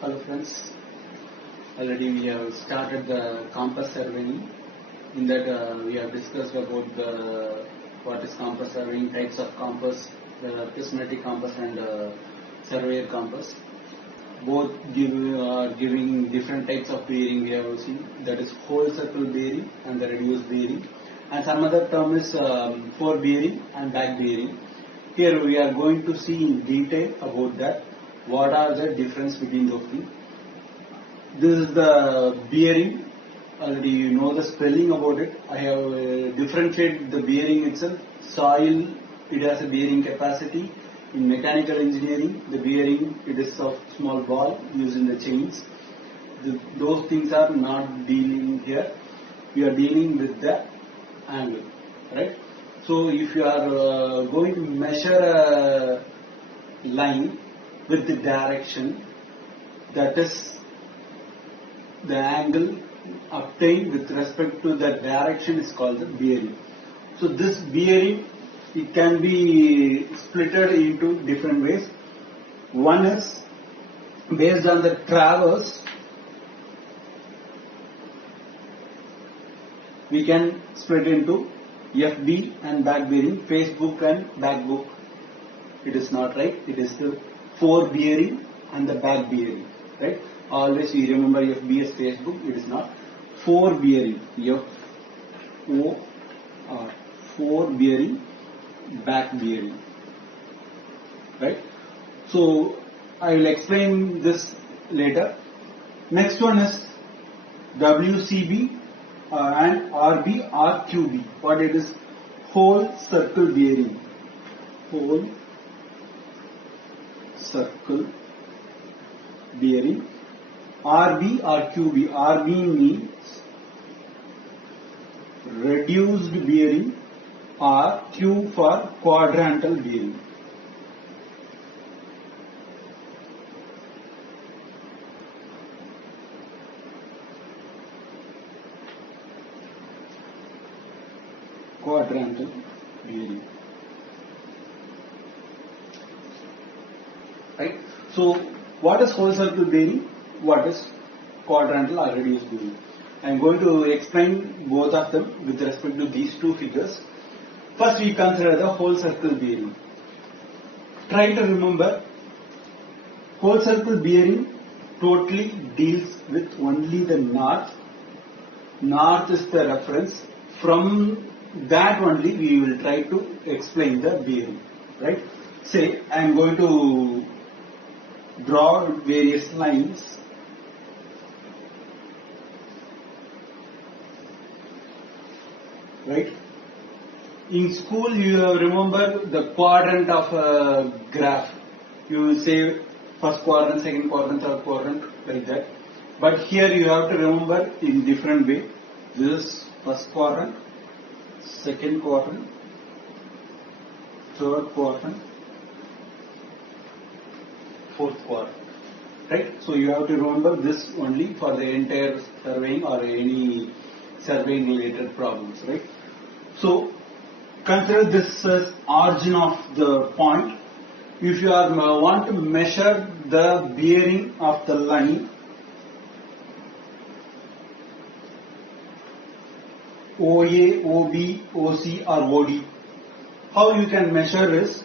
Hello friends, already we have started the compass surveying. In that we have discussed about what is compass surveying, types of compass, the prismatic compass and surveyor compass. Both are giving different types of bearing we have seen, that is whole circle bearing and the reduced bearing. And some other term is fore bearing and back bearing. Here we are going to see in detail about that. What are the difference between those things? This is the bearing. Already you know the spelling about it. I have differentiated the bearing itself. Soil, it has a bearing capacity. In mechanical engineering, the bearing, it is of small ball used in the chains. Those things are not dealing here. We are dealing with the angle, right? So if you are going to measure a line with the direction, that is the angle obtained with respect to the direction is called the bearing. So this bearing, it can be splitted into different ways. One is based on the traverse. We can split into FB and back bearing, face book and back book. It is not right. It is the fore bearing and the back bearing, right? Always we remember FB as face book. It is not. Fore bearing, F-O-R, fore bearing, back bearing, right? So I will explain this later. Next one is WCB and RB or QB. What it is? Whole circle bearing. Whole circle bearing. RB or QB. RB means reduced bearing or Q for quadrantal bearing. Quadrantal bearing. Right? So, what is whole circle bearing? What is quadrantal or reduced bearing? I am going to explain both of them with respect to these two figures. First, we consider the whole circle bearing. Try to remember, whole circle bearing totally deals with only the north. North is the reference. From that only we will try to explain the bearing, right? Say I am going to draw various lines. Right? In school you remember the quadrant of a graph. You will say first quadrant, second quadrant, third quadrant, like that. But here you have to remember in different way. This is first quadrant, second quadrant, third quadrant, fourth quadrant. Right? So you have to remember this only for the entire surveying or any surveying related problems. Right? So consider this as origin of the point. If you want to measure the bearing of the line, OA, OB, OC or OD, how you can measure is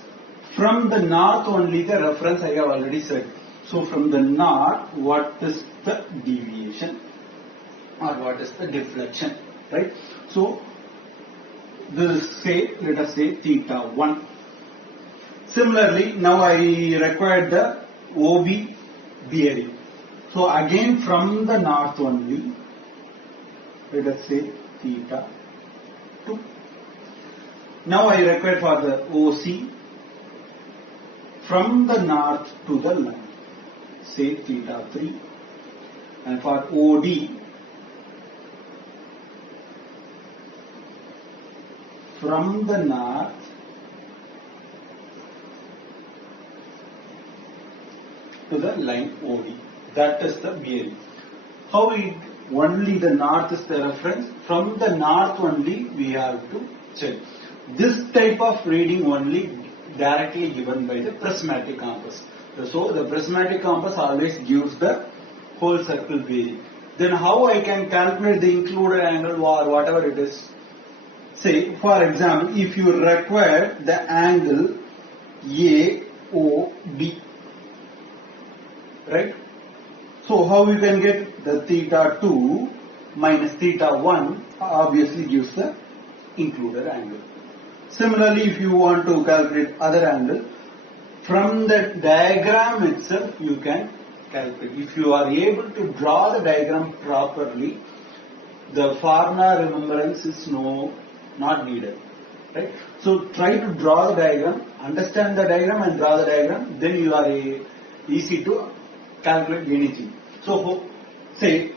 from the north only. The reference I have already said. So from the north, what is the deviation or what is the deflection, right? So this is, say, let us say theta 1. Similarly, now I require the OB bearing. So again from the north only, let us say theta 2. Now I require for the OC from the north to the line, say theta 3. And for OD, from the north to the line OD. That is the bearing. How only the north is the reference? From the north only we have to check. This type of reading only directly given by the prismatic compass. So the prismatic compass always gives the whole circle bearing. Then how I can calculate the included angle or whatever it is? Say, for example, if you require the angle AOB, right? So how you can get the theta 2 minus theta 1 obviously gives the included angle. Similarly, if you want to calculate other angle, from the diagram itself you can calculate. If you are able to draw the diagram properly, the formula remembrance is not needed. Right? So try to draw the diagram, understand the diagram and draw the diagram, then you are easy to calculate anything. So say,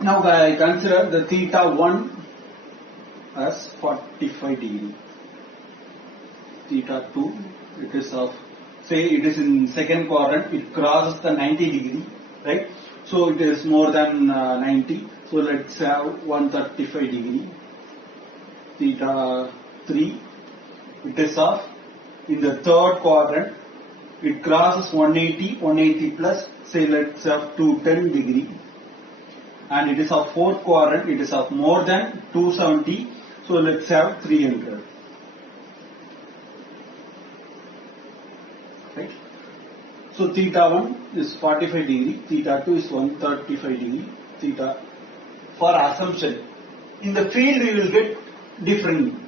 now I consider the theta 1 as 45 degree. Theta 2, it is of, say it is in second quadrant, it crosses the 90 degree, right? So it is more than 90. So let's have 135 degree. Theta 3, it is of, in the third quadrant, it crosses 180 plus, say let's have 210 degree. And it is of fourth quadrant, it is of more than 270, so let's have 300. Right? So theta 1 is 45 degree, theta 2 is 135 degree, theta, for assumption. In the field you will get different.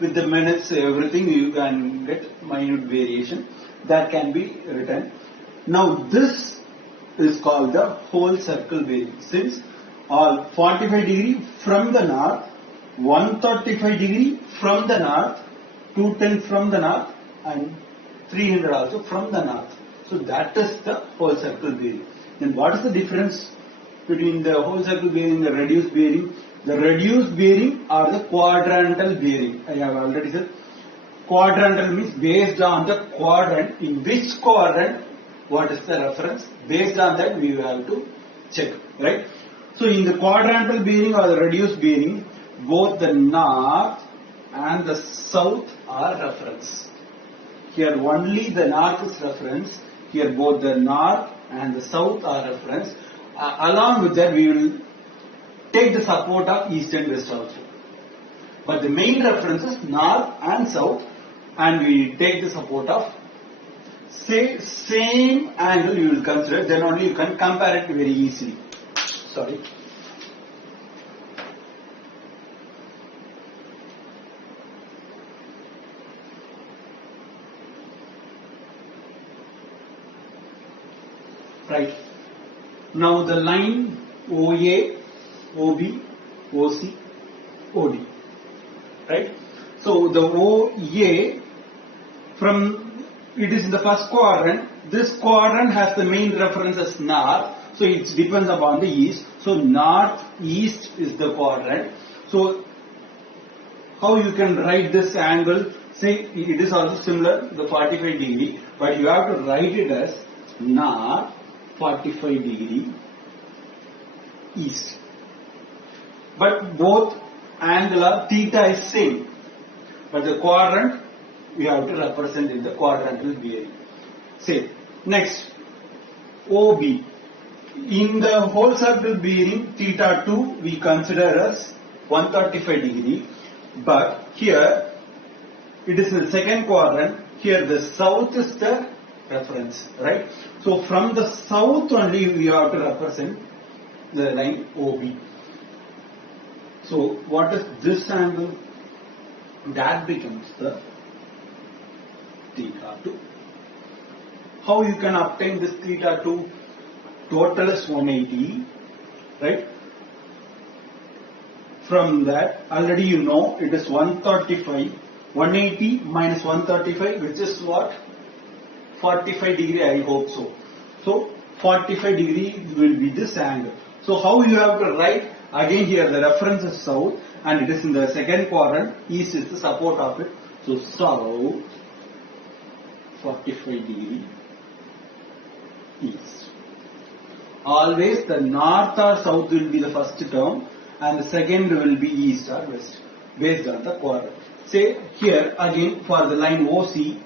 With the minutes, everything you can get minute variation that can be written. Now this is called the whole circle bearing, since all 45 degree from the north, 135 degree from the north, 210 from the north and 300 also from the north. So that is the whole circle bearing. Then what is the difference between the whole circle bearing and the reduced bearing? The reduced bearing or the quadrantal bearing. I have already said quadrantal means based on the quadrant, in which quadrant what is the reference, based on that we will have to check, right? So in the quadrantal bearing or the reduced bearing, both the north and the south are reference. Here only the north is reference, here both the north and the south are reference. Along with that we will take the support of east and west also. But the main reference is north and south, and we take the support of, say, same angle you will consider, then only you can compare it very easily. Sorry. Right. Now the line OA, OB, OC, OD. Right? So the OA, from, it is in the first quadrant. This quadrant has the main reference as north, so it depends upon the east. So north east is the quadrant. So how you can write this angle? Say it is also similar, the 45 degree, but you have to write it as north 45 degree east. But both angular theta is same, but the quadrant we have to represent in the quadrantal bearing. Say next OB. In the whole circle bearing, theta 2 we consider as 135 degree, but here it is the second quadrant. Here the south is the reference, right? So from the south only we have to represent the line OB. So what is this angle? That becomes the theta 2. How you can obtain this theta 2? Total is 180, right? From that, already you know it is 135. 180 minus 135, which is what? 45 degree, I hope so. So 45 degree will be this angle. So how you have to write? Again here the reference is south and it is in the second quadrant. East is the support of it. So south 45 degree east. Always the north or south will be the first term and the second will be east or west based on the quadrant. Say here again for the line OC,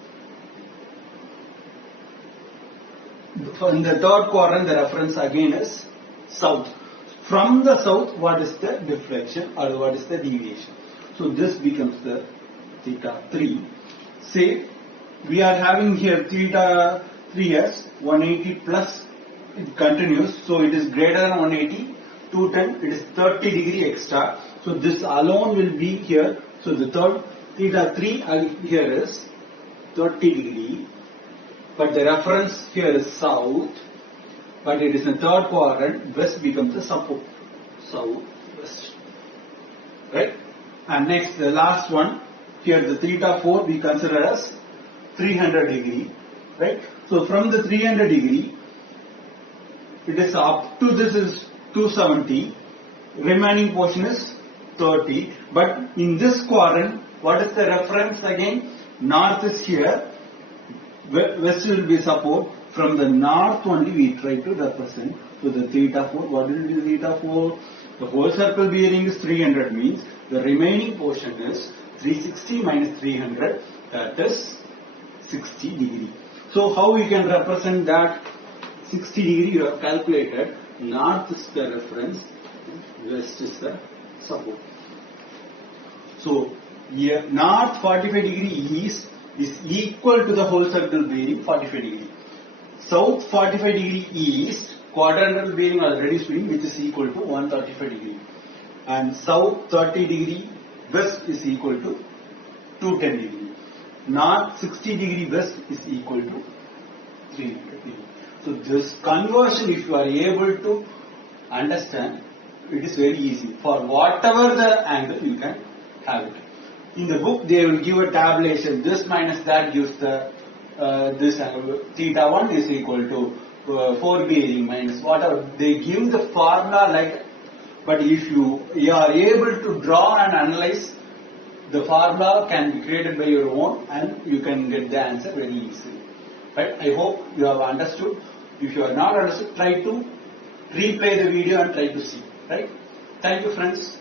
In the third quadrant, the reference again is south. From the south, what is the deflection or what is the deviation? So this becomes the theta 3. Say we are having here theta 3 as 180 plus, it continues, so it is greater than 180, 210, it is 30 degree extra. So this alone will be here. So the third theta 3 here is 30 degree, but the reference here is south, but it is in third quadrant, west becomes the support, south, west, right? And next, the last one, here the theta 4 we consider as 300 degree, right? So from the 300 degree, it is up to this is 270, remaining portion is 30, but in this quadrant, what is the reference again? North is here, west will be support. From the north only we try to represent. So the theta 4, what will be theta 4? The whole circle bearing is 300, means the remaining portion is 360 minus 300, that is 60 degree. So how we can represent that 60 degree? You have calculated. North is the reference, west is the support. So here north 45 degree east is equal to the whole circle bearing 45 degree. South 45 degree east, quadrantal bearing already speaking, which is equal to 135 degree. And south 30 degree west is equal to 210 degree. North 60 degree west is equal to 300 degree. So this conversion, if you are able to understand, it is very easy. For whatever the angle, you can have it. In the book, they will give a tabulation. This minus that gives the this angle. Theta 1 is equal to 4 bearing minus whatever. They give the formula like, but if you are able to draw and analyze, the formula can be created by your own and you can get the answer very easily. Right? I hope you have understood. If you are not understood, try to replay the video and try to see. Right? Thank you, friends.